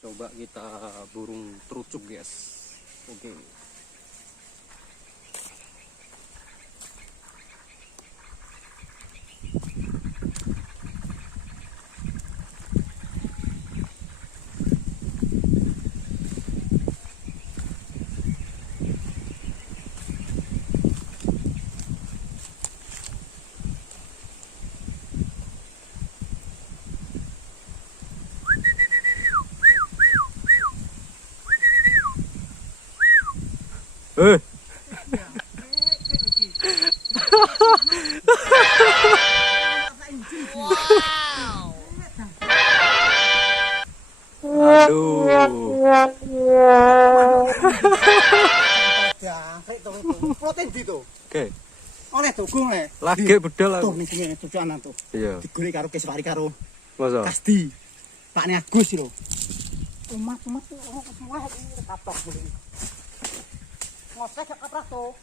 Coba kita burung terucuk, guys. Oke. Oke. Oleh tugung le. Lagi bedol tuh ning sini cucukan tuh. Iya. Digoreng karo keswari karo Masa? Kasdi. Pakne Agus lho. Umat-umat kok semua katok boleh. Ngosek gak kaprah tuh.